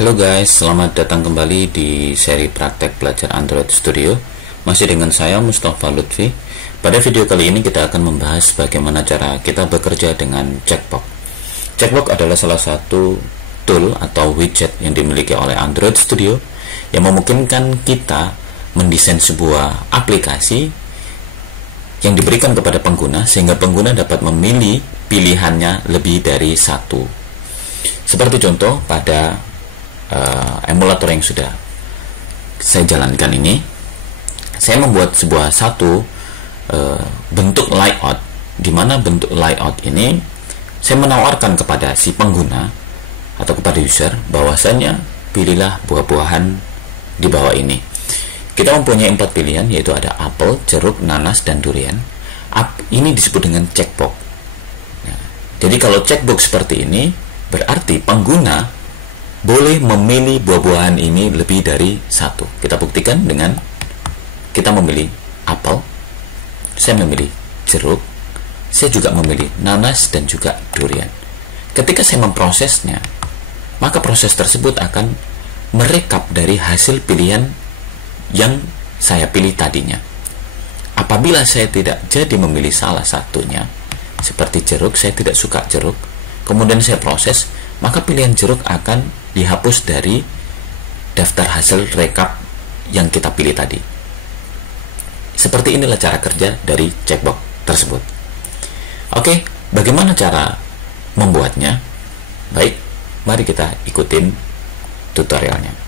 Halo guys, selamat datang kembali di seri praktek belajar Android Studio. Masih dengan saya Mustafa Lutfi. Pada video kali ini kita akan membahas bagaimana cara kita bekerja dengan checkbox. Checkbox adalah salah satu tool atau widget yang dimiliki oleh Android Studio yang memungkinkan kita mendesain sebuah aplikasi yang diberikan kepada pengguna sehingga pengguna dapat memilih pilihannya lebih dari satu. Seperti contoh pada emulator yang sudah saya jalankan ini, saya membuat sebuah bentuk layout, di mana bentuk layout ini saya menawarkan kepada si pengguna atau kepada user bahwasanya pilihlah buah-buahan di bawah ini. Kita mempunyai 4 pilihan, yaitu ada apel, jeruk, nanas, dan durian. Ini disebut dengan checkbox. Jadi kalau checkbox seperti ini berarti pengguna boleh memilih buah-buahan ini lebih dari satu. Kita buktikan dengan kita memilih apel, saya memilih jeruk, saya juga memilih nanas dan juga durian. Ketika saya memprosesnya, maka proses tersebut akan merekap dari hasil pilihan yang saya pilih tadinya. Apabila saya tidak jadi memilih salah satunya, seperti jeruk, saya tidak suka jeruk, kemudian saya proses, maka pilihan jeruk akan dihapus dari daftar hasil rekap yang kita pilih tadi. Seperti inilah cara kerja dari checkbox tersebut. Oke, bagaimana cara membuatnya? Baik, mari kita ikutin tutorialnya.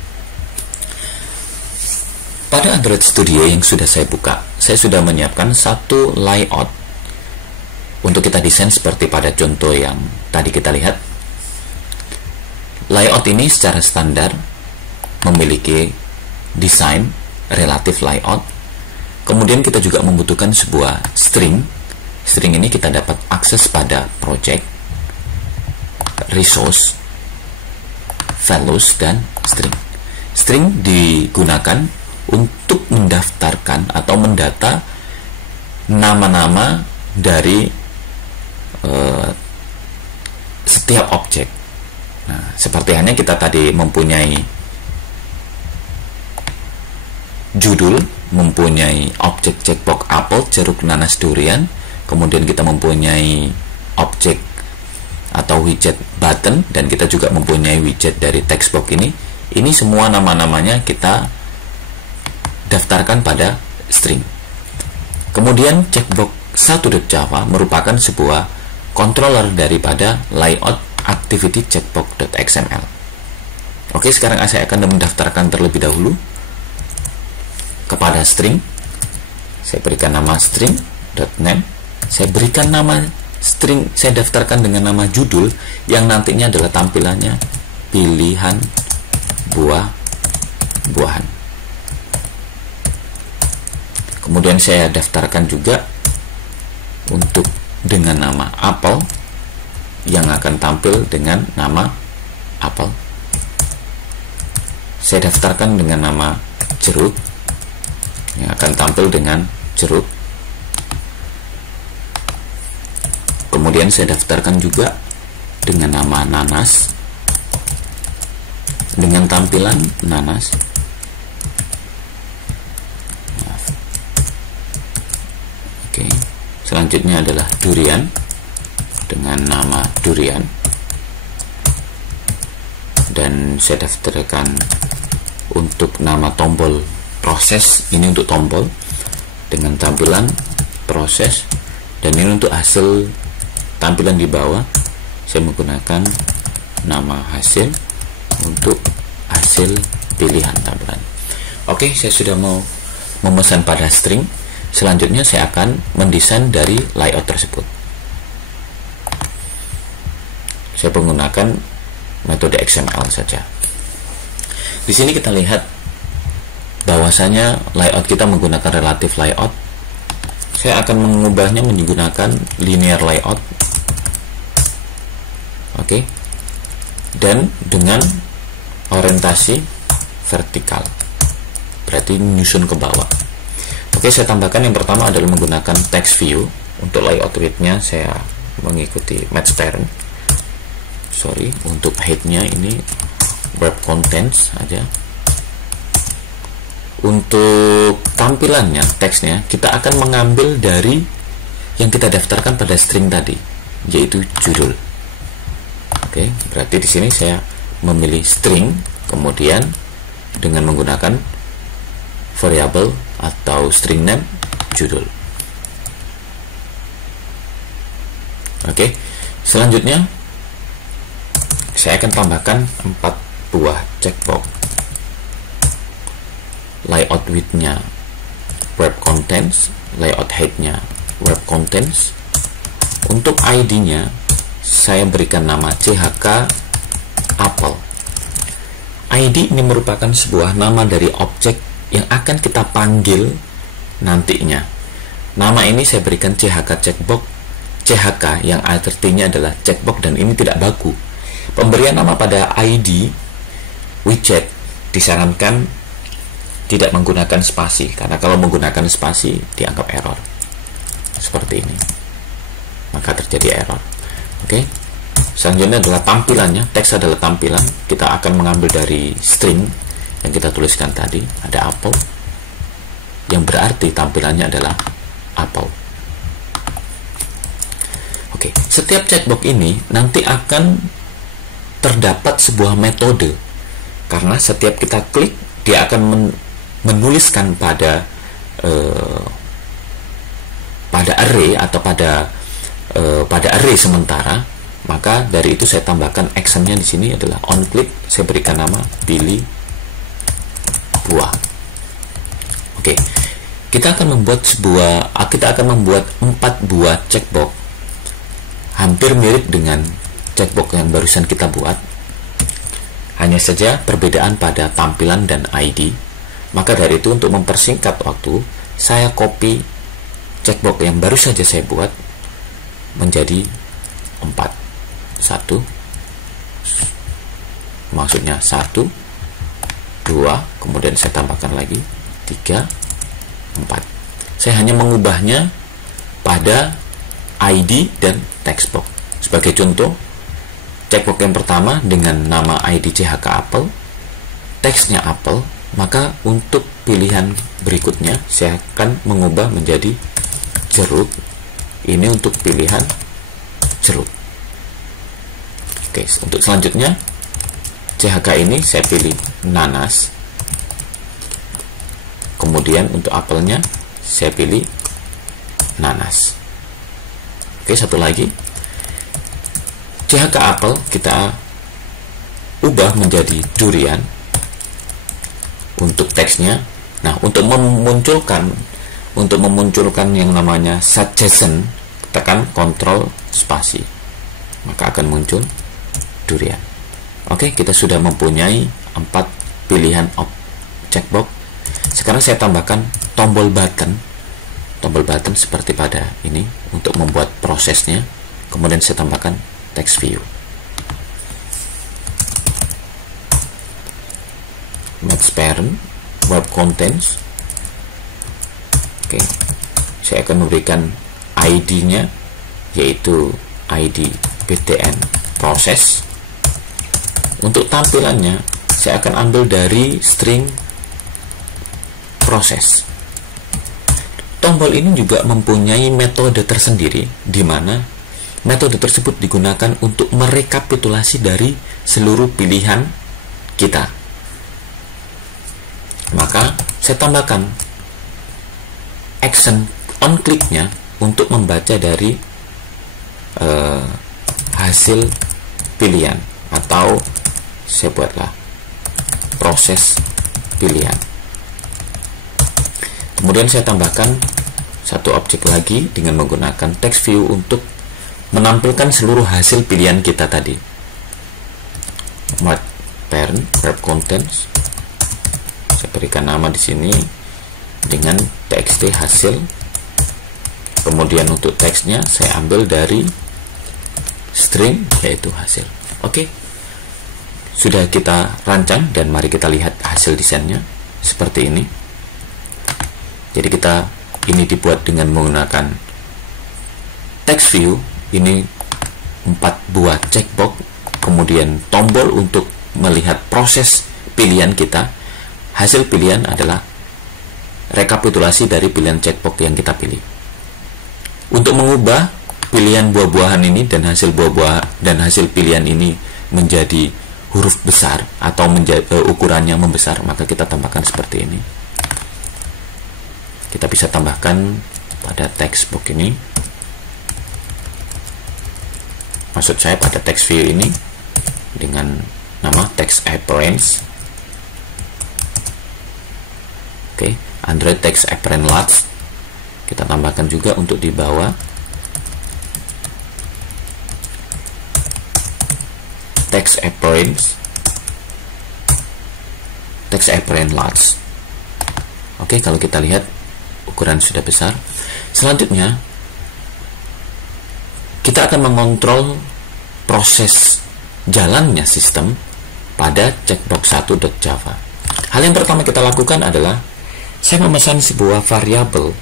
Pada Android Studio yang sudah saya buka, saya sudah menyiapkan satu layout untuk kita desain seperti pada contoh yang tadi kita lihat. Layout ini secara standar memiliki desain relatif layout. Kemudian kita juga membutuhkan sebuah string. String ini kita dapat akses pada project, resource, values, dan string. String digunakan untuk mendaftarkan atau mendata nama-nama dari setiap objek. Nah, seperti halnya kita tadi mempunyai judul, mempunyai objek checkbox apel, jeruk, nanas, durian, kemudian kita mempunyai objek atau widget button, dan kita juga mempunyai widget dari textbox ini. Ini semua nama-namanya kita daftarkan pada string. Kemudian checkbox 1.java merupakan sebuah controller daripada layout activity checkbox.xml. Oke, sekarang saya akan mendaftarkan terlebih dahulu kepada string. Saya berikan nama string.name. Saya berikan nama string, saya daftarkan dengan nama judul yang nantinya adalah tampilannya pilihan buah-buahan. Kemudian saya daftarkan juga untuk dengan nama apel yang akan tampil dengan nama apel. Saya daftarkan dengan nama jeruk yang akan tampil dengan jeruk. Kemudian saya daftarkan juga dengan nama nanas dengan tampilan nanas. Oke, selanjutnya adalah durian dengan nama durian, dan saya daftarkan untuk nama tombol proses, ini untuk tombol dengan tampilan proses, dan ini untuk hasil tampilan di bawah saya menggunakan nama hasil untuk hasil pilihan tampilan. Oke, saya sudah mau memesan pada string. Selanjutnya saya akan mendesain dari layout tersebut. Saya menggunakan metode XML saja. Di sini kita lihat bahwasanya layout kita menggunakan relative layout. Saya akan mengubahnya menggunakan linear layout. Oke. Dan dengan orientasi vertikal. Berarti nyusun ke bawah. Oke, saya tambahkan yang pertama adalah menggunakan text view. Untuk layout width-nya saya mengikuti match parent. Untuk height-nya ini web contents aja. Untuk tampilannya, teksnya, kita akan mengambil dari yang kita daftarkan pada string tadi, yaitu judul. Oke, berarti di sini saya memilih string, kemudian dengan menggunakan variable atau string name judul. Oke, selanjutnya saya akan tambahkan 4 buah checkbox. Layout width-nya web contents, layout height-nya web contents. Untuk ID-nya saya berikan nama CHK Apple. ID ini merupakan sebuah nama dari objek yang akan kita panggil nantinya. Nama ini saya berikan CHK checkbox. CHK yang artinya adalah checkbox dan ini tidak baku. Pemberian nama pada ID widget disarankan tidak menggunakan spasi, karena kalau menggunakan spasi dianggap error. Seperti ini, maka terjadi error. Oke, selanjutnya adalah tampilannya. Teks adalah tampilan. Kita akan mengambil dari string yang kita tuliskan tadi, ada apple, yang berarti tampilannya adalah apple. Oke, setiap checkbox ini nanti akan terdapat sebuah metode, karena setiap kita klik dia akan menuliskan pada array atau pada array sementara. Maka dari itu saya tambahkan actionnya di sini adalah on click, saya berikan nama pilih buah. Oke, kita akan membuat 4 buah checkbox hampir mirip dengan checkbox yang barusan kita buat, hanya saja perbedaan pada tampilan dan ID. Maka dari itu, untuk mempersingkat waktu, saya copy checkbox yang baru saja saya buat menjadi 4. 1, maksudnya 1, 2, kemudian saya tambahkan lagi 3, 4. Saya hanya mengubahnya pada ID dan textbox. Sebagai contoh, checkbox yang pertama dengan nama ID CHK Apple, teksnya Apple, maka untuk pilihan berikutnya saya akan mengubah menjadi jeruk. Ini untuk pilihan jeruk. Oke, untuk selanjutnya CHK ini saya pilih nanas. Kemudian untuk apelnya saya pilih nanas. Oke, satu lagi. CHK apel kita ubah menjadi durian untuk teksnya. Nah, untuk memunculkan yang namanya suggestion, tekan Ctrl spasi, maka akan muncul durian. Oke, kita sudah mempunyai 4 pilihan checkbox. Sekarang saya tambahkan tombol button seperti pada ini untuk membuat prosesnya. Kemudian saya tambahkan text view, match parent, web contents. Oke, saya akan memberikan ID-nya, yaitu ID btn proses. Untuk tampilannya saya akan ambil dari string proses. Tombol ini juga mempunyai metode tersendiri, di mana metode tersebut digunakan untuk merekapitulasi dari seluruh pilihan kita. Maka saya tambahkan action on click-nya untuk membaca dari hasil pilihan, atau saya buatlah proses pilihan. Kemudian saya tambahkan satu objek lagi dengan menggunakan text view untuk menampilkan seluruh hasil pilihan kita tadi. Match parent, web contents. Saya berikan nama di sini dengan txt hasil. Kemudian untuk teksnya saya ambil dari string, yaitu hasil. Oke, sudah kita rancang dan mari kita lihat hasil desainnya seperti ini. Jadi ini dibuat dengan menggunakan text view. Ini 4 buah checkbox, kemudian tombol untuk melihat proses pilihan kita, hasil pilihan adalah rekapitulasi dari pilihan checkbox yang kita pilih. Untuk mengubah pilihan buah-buahan ini dan hasil buah-buah dan hasil pilihan ini menjadi huruf besar atau ukurannya membesar, maka kita tambahkan seperti ini. Kita bisa tambahkan pada textbook ini, maksud saya pada text view ini, dengan nama text appearance. Oke, Android text appearance large kita tambahkan juga untuk di bawah. Text appearance large. Oke, kalau kita lihat ukuran sudah besar. Selanjutnya kita akan mengontrol proses jalannya sistem pada checkbox1.java. Hal yang pertama kita lakukan adalah saya memesan sebuah variabel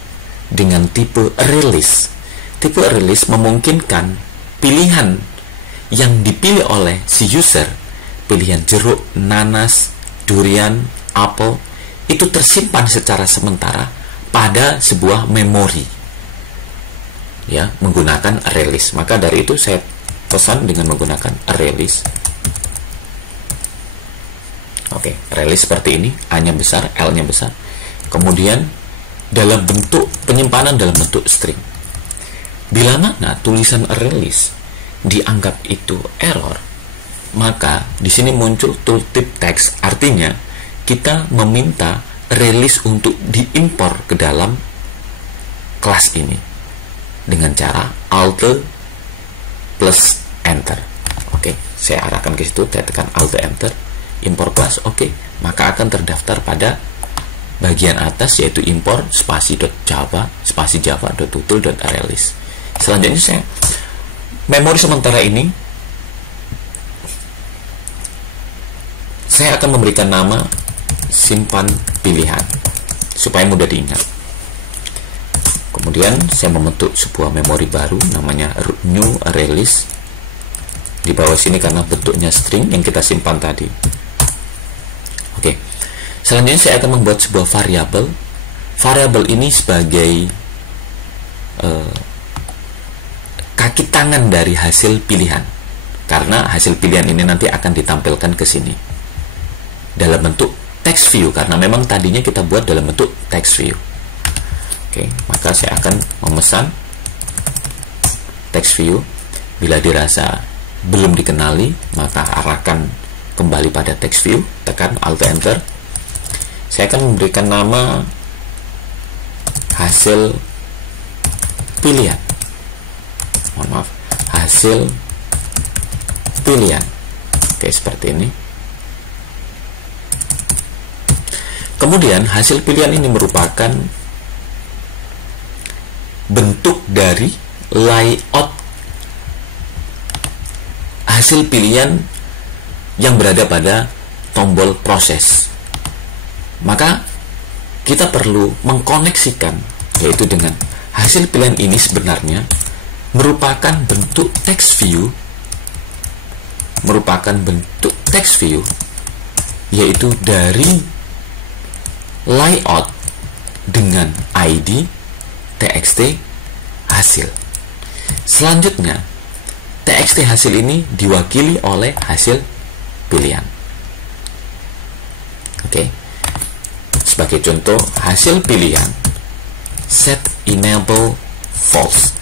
dengan tipe release. Tipe release memungkinkan pilihan yang dipilih oleh si user, pilihan jeruk, nanas, durian, apel, itu tersimpan secara sementara pada sebuah memori, ya, menggunakan release. Maka dari itu saya pesan dengan menggunakan release. Oke, release seperti ini, A-nya besar, L-nya besar. Kemudian dalam bentuk penyimpanan dalam bentuk string. Bila mana tulisan release dianggap itu error, maka di sini muncul tooltip text, artinya kita meminta release untuk diimpor ke dalam kelas ini dengan cara Alt plus Enter. Oke, saya arahkan ke situ, saya tekan Alt Enter, impor kelas. Oke, maka akan terdaftar pada bagian atas, yaitu impor spasi.java spasi java.tutul.release. Selanjutnya saya memori sementara ini saya akan memberikan nama simpan pilihan supaya mudah diingat. Kemudian saya membentuk sebuah memori baru namanya new release di bawah sini karena bentuknya string yang kita simpan tadi. Oke. Selanjutnya saya akan membuat sebuah variabel. Variabel ini sebagai kaki tangan dari hasil pilihan, karena hasil pilihan ini nanti akan ditampilkan ke sini dalam bentuk text view, karena memang tadinya kita buat dalam bentuk text view. Oke, maka saya akan memesan text view. Bila dirasa belum dikenali, maka arahkan kembali pada text view, tekan Alt Enter. Saya akan memberikan nama hasil pilihan. Mohon maaf, hasil pilihan. Oke, seperti ini. Kemudian hasil pilihan ini merupakan bentuk dari layout hasil pilihan yang berada pada tombol proses. Maka kita perlu mengkoneksikan, yaitu dengan hasil pilihan ini sebenarnya merupakan bentuk text view, yaitu dari layout dengan ID txt hasil. Selanjutnya txt hasil ini diwakili oleh hasil pilihan. Oke. Sebagai contoh, hasil pilihan set enable false,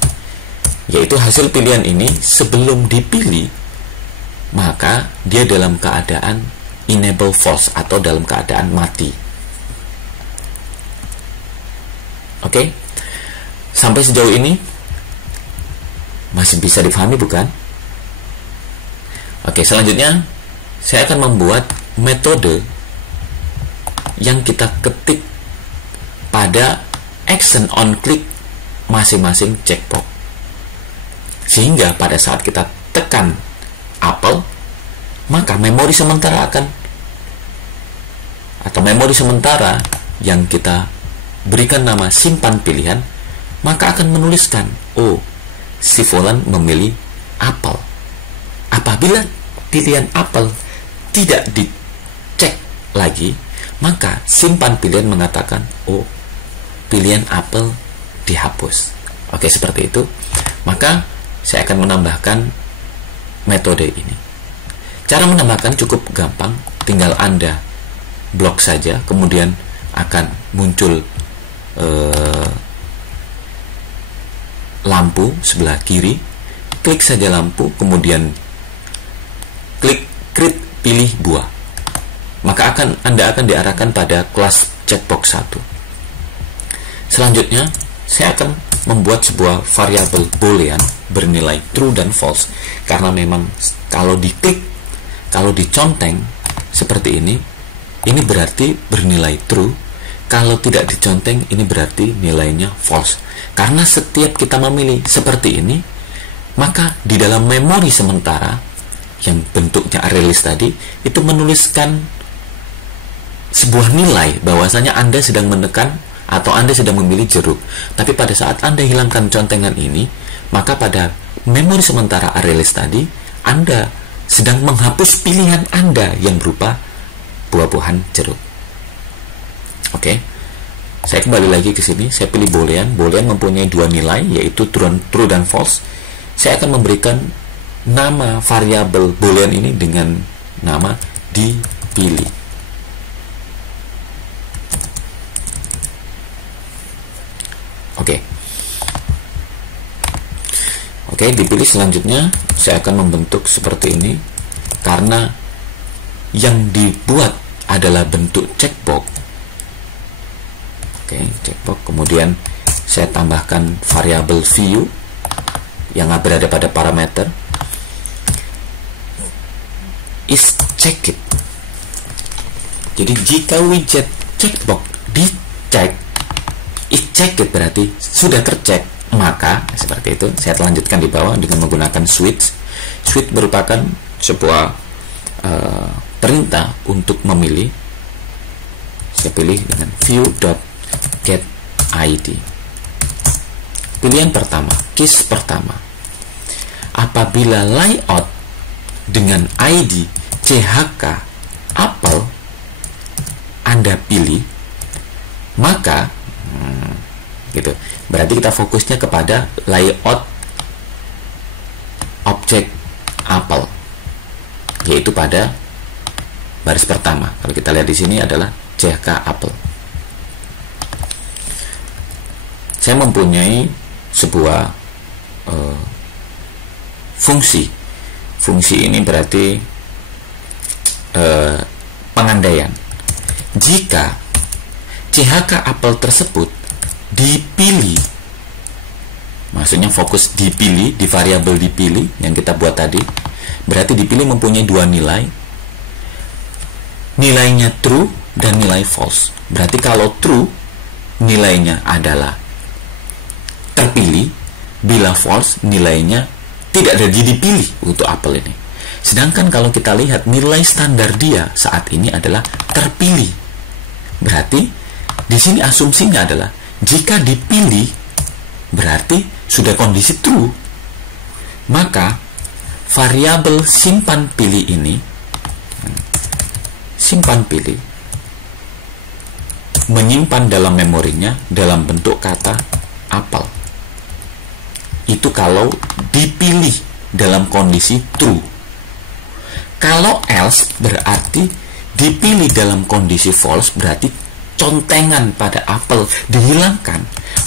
yaitu hasil pilihan ini sebelum dipilih maka dia dalam keadaan enable false atau dalam keadaan mati. Oke, sampai sejauh ini masih bisa dipahami bukan? Oke, selanjutnya saya akan membuat metode yang kita ketik pada action on click masing-masing checkbox, sehingga pada saat kita tekan apel, maka memori sementara yang kita berikan nama simpan pilihan, maka akan menuliskan, oh, si Fulan memilih apel. Apabila pilihan apel tidak dicek lagi, maka simpan pilihan mengatakan, oh, pilihan apel dihapus. Oke, seperti itu. Maka saya akan menambahkan metode ini. Cara menambahkan cukup gampang, tinggal Anda blok saja, kemudian akan muncul lampu sebelah kiri. Klik saja lampu, kemudian klik create, pilih buah. Maka Anda akan diarahkan pada kelas checkbox 1. Selanjutnya, saya akan membuat sebuah variabel boolean bernilai true dan false, karena memang kalau diklik, kalau diconteng seperti ini berarti bernilai true. Kalau tidak diconteng, ini berarti nilainya false. Karena setiap kita memilih seperti ini, maka di dalam memori sementara yang bentuknya array list tadi, itu menuliskan sebuah nilai bahwasanya Anda sedang menekan atau Anda sedang memilih jeruk. Tapi pada saat Anda hilangkan contengan ini, maka pada memori sementara array list tadi, Anda sedang menghapus pilihan Anda yang berupa buah-buahan jeruk. Oke, saya kembali lagi ke sini. Saya pilih boolean. Boolean mempunyai dua nilai, yaitu true dan false. Saya akan memberikan nama variabel boolean ini dengan nama dipilih. Oke, dipilih. Selanjutnya saya akan membentuk seperti ini, karena yang dibuat adalah bentuk checkbox. Oke, checkbox. Kemudian saya tambahkan variabel view yang berada pada parameter is checked. Jadi jika widget checkbox dicek, is checked berarti sudah tercek, maka seperti itu. Saya lanjutkan di bawah dengan menggunakan switch. Switch merupakan sebuah perintah untuk memilih. Saya pilih dengan view.get id. Pilihan pertama, case pertama, apabila layout dengan id chk apel Anda pilih, maka gitu. Berarti kita fokusnya kepada layout objek apel, yaitu pada baris pertama. Kalau kita lihat di sini adalah chk apel. Saya mempunyai sebuah fungsi. Fungsi ini berarti pengandaian. Jika chk apel tersebut dipilih, maksudnya fokus dipilih di variabel dipilih yang kita buat tadi, berarti dipilih mempunyai dua nilai, nilainya true dan nilai false. Berarti kalau true nilainya adalah terpilih, bila false nilainya tidak ada dipilih untuk apel ini. Sedangkan kalau kita lihat nilai standar dia saat ini adalah terpilih, berarti di sini asumsinya adalah jika dipilih berarti sudah kondisi true, maka variabel simpan pilih ini, simpan pilih, menyimpan dalam memorinya dalam bentuk kata apel. Itu kalau dipilih dalam kondisi true. Kalau else berarti dipilih dalam kondisi false, berarti contengan pada apel dihilangkan,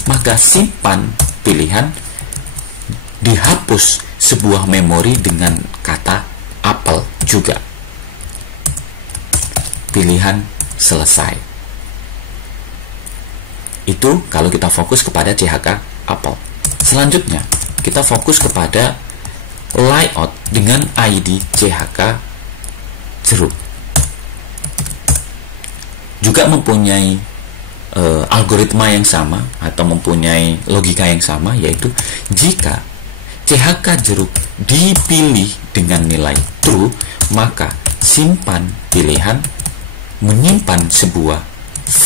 maka simpan pilihan dihapus sebuah memori dengan kata apel juga. Pilihan selesai. Itu kalau kita fokus kepada chk apel. Selanjutnya kita fokus kepada layout dengan id chk jeruk. Juga mempunyai algoritma yang sama atau mempunyai logika yang sama, yaitu jika chk jeruk dipilih dengan nilai true, maka simpan pilihan menyimpan sebuah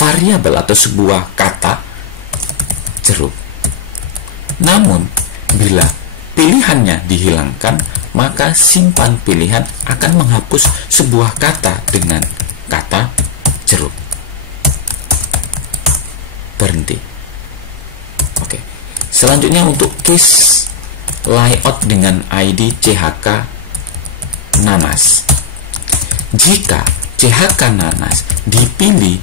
variabel atau sebuah kata jeruk. Namun bila pilihannya dihilangkan, maka simpan pilihan akan menghapus sebuah kata dengan kata jeruk. Berhenti. Oke. Selanjutnya untuk case layout dengan ID CHK nanas. Jika CHK nanas dipilih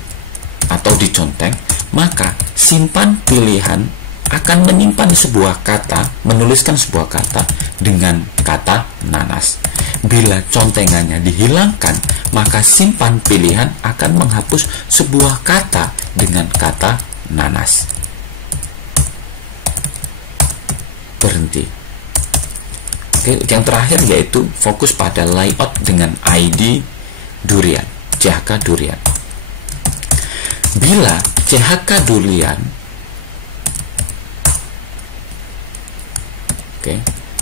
atau diconteng, maka simpan pilihan akan menyimpan sebuah kata, menuliskan sebuah kata dengan kata nanas. Bila contengannya dihilangkan, maka simpan pilihan akan menghapus sebuah kata dengan kata nanas. Berhenti. Oke, yang terakhir yaitu fokus pada layout dengan ID durian, CHK durian. Bila CHK durian,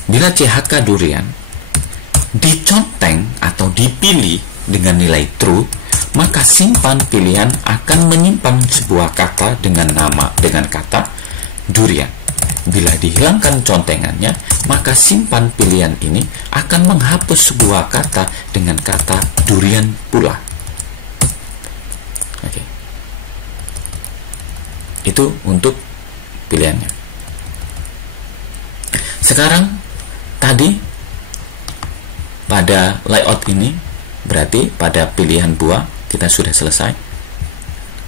bila CHK durian diconteng atau dipilih dengan nilai true, maka simpan pilihan akan menyimpan sebuah kata dengan kata durian. Bila dihilangkan contengannya, maka simpan pilihan ini akan menghapus sebuah kata dengan kata durian pula. Oke. Itu untuk pilihannya. Sekarang tadi pada layout ini berarti pada pilihan buah kita sudah selesai.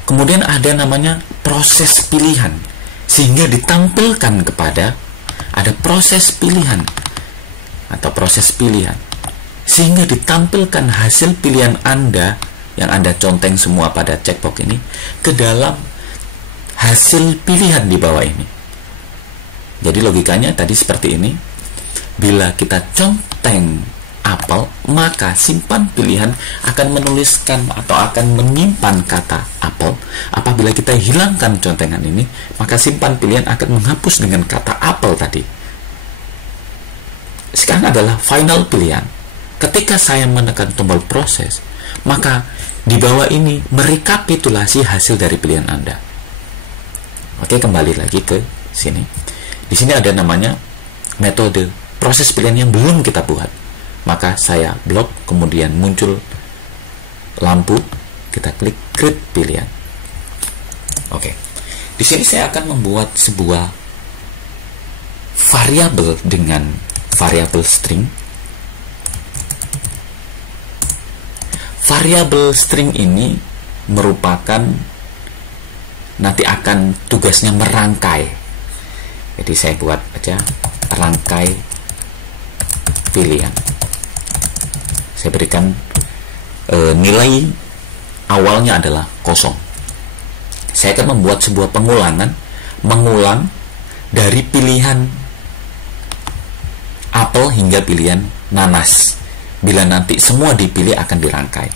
Kemudian ada namanya proses pilihan, sehingga ditampilkan kepada ada proses pilihan atau proses pilihan, sehingga ditampilkan hasil pilihan Anda yang Anda conteng semua pada checkbox ini ke dalam hasil pilihan di bawah ini. Jadi logikanya tadi seperti ini. Bila kita conteng apel, maka simpan pilihan akan menuliskan atau akan menyimpan kata apel. Apabila kita hilangkan contengan ini, maka simpan pilihan akan menghapus dengan kata apel tadi. Sekarang adalah final pilihan. Ketika saya menekan tombol proses, maka di bawah ini merekapitulasi hasil dari pilihan Anda. Oke, kembali lagi ke sini. Di sini ada namanya metode proses pilihan yang belum kita buat. Maka saya blok, kemudian muncul lampu, kita klik create pilihan. Oke. Di sini saya akan membuat sebuah variabel dengan variabel string. Variabel string ini merupakan nanti akan tugasnya merangkai. Jadi saya buat aja rangkai pilihan. Saya berikan nilai awalnya adalah 0. Saya akan membuat sebuah pengulangan, mengulang dari pilihan apel hingga pilihan nanas. Bila nanti semua dipilih akan dirangkai.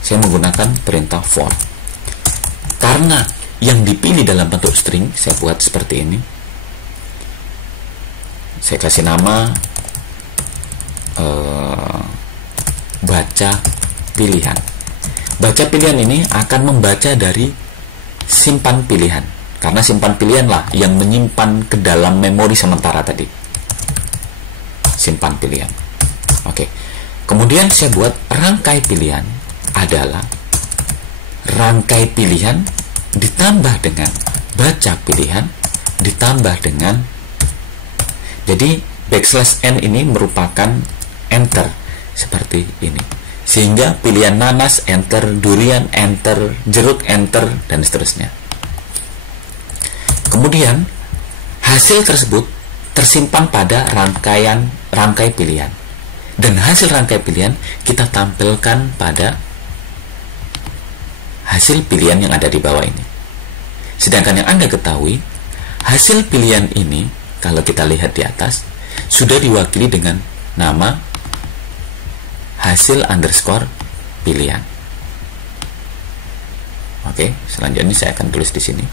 Saya menggunakan perintah for. Karena yang dipilih dalam bentuk string, saya buat seperti ini. Saya kasih nama baca pilihan. Baca pilihan ini akan membaca dari simpan pilihan, karena simpan pilihan lah yang menyimpan ke dalam memori sementara tadi. Simpan pilihan. Oke. Kemudian saya buat rangkai pilihan adalah rangkai pilihan ditambah dengan baca pilihan ditambah dengan, jadi backslash n ini merupakan enter seperti ini, sehingga pilihan nanas enter, durian enter, jeruk enter, dan seterusnya. Kemudian hasil tersebut tersimpan pada rangkai pilihan, dan hasil rangkai pilihan kita tampilkan pada hasil pilihan yang ada di bawah ini. Sedangkan yang Anda ketahui, hasil pilihan ini kalau kita lihat di atas sudah diwakili dengan nama hasil underscore pilihan. Oke, selanjutnya saya akan tulis di sini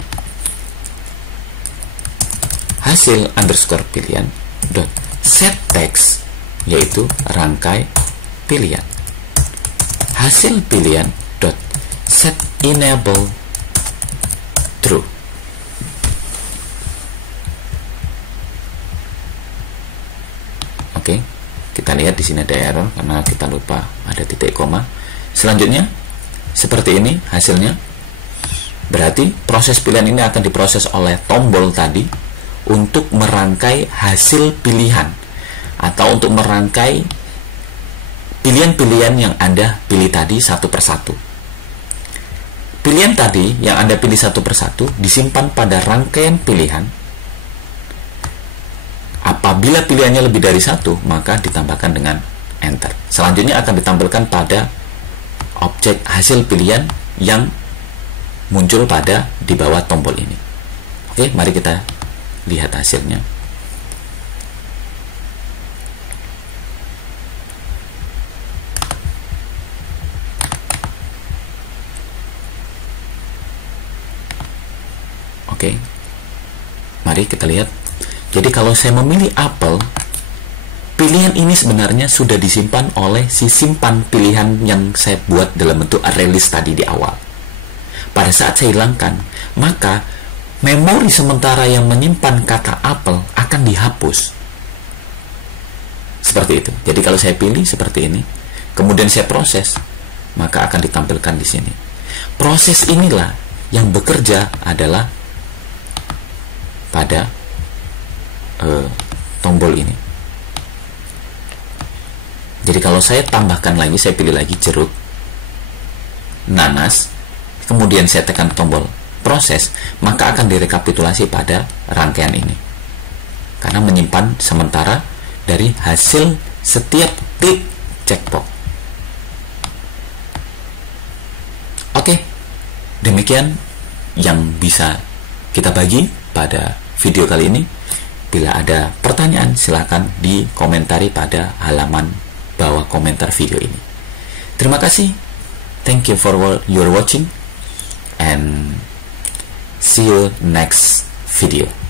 hasil underscore pilihan dot set text, yaitu rangkai pilihan. Hasil pilihan dot set enable true. Oke, Kita lihat di sini ada error karena kita lupa ada titik koma. Selanjutnya seperti ini hasilnya. Berarti proses pilihan ini akan diproses oleh tombol tadi untuk merangkai hasil pilihan atau untuk merangkai pilihan-pilihan yang Anda pilih tadi satu persatu. Pilihan tadi yang Anda pilih satu persatu disimpan pada rangkaian pilihan. Apabila pilihannya lebih dari satu, maka ditambahkan dengan enter. Selanjutnya akan ditampilkan pada objek hasil pilihan yang muncul pada di bawah tombol ini. Oke, mari kita lihat hasilnya. Oke, mari kita lihat. Jadi kalau saya memilih apel, pilihan ini sebenarnya sudah disimpan oleh si simpan pilihan yang saya buat dalam bentuk array list tadi di awal. Pada saat saya hilangkan, maka memori sementara yang menyimpan kata apel akan dihapus. Seperti itu. Jadi kalau saya pilih seperti ini, kemudian saya proses, maka akan ditampilkan di sini. Proses inilah yang bekerja adalah pada tombol ini. Jadi kalau saya tambahkan lagi, saya pilih lagi jeruk, nanas, kemudian saya tekan tombol proses, maka akan direkapitulasi pada rangkaian ini. Karena menyimpan sementara dari hasil setiap klik checkbox. Oke, demikian yang bisa kita bagi pada video kali ini. Bila ada pertanyaan, silakan dikomentari pada halaman bawah komentar video ini. Terima kasih. Thank you for your watching and see you next video.